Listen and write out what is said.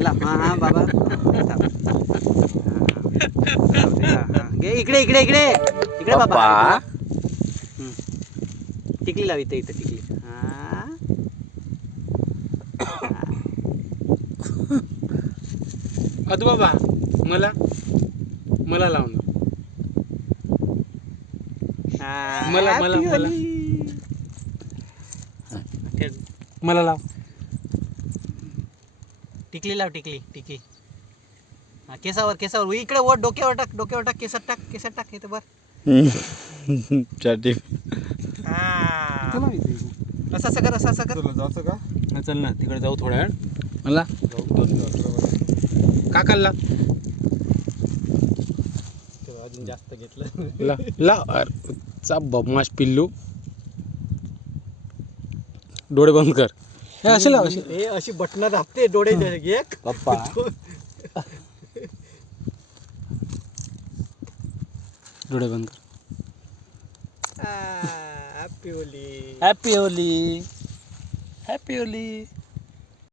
लाव. हा बाबा घे. इकडे इकडे इकडे इकडे बाबा. पप्पा. टिकली लाव इथं इथं टिकली. हा अदू बाबा मला मला लाव ना. मला मला happy मला होली. मला लाव. टिकली लाव टिकली टिकली. हा केसावर केसावर इकडे वर डोक्यावर टाक केसात टाक इथं बर. चाटी. हा चला इथे. असं कर तुला जायचं का? हा, चल ना तिकडे जाऊ थोड्या वेळ. मला काकाला अजून जास्त घेतलं. ला चा बदमाश पिल्लू. डोळे बंद कर. हे असे लाव असे. हे अशी बटणं दाबते डोळे एक. पप्पा. डोळे बंद कर. Happy Holy. Happy Holy. Happy Holy.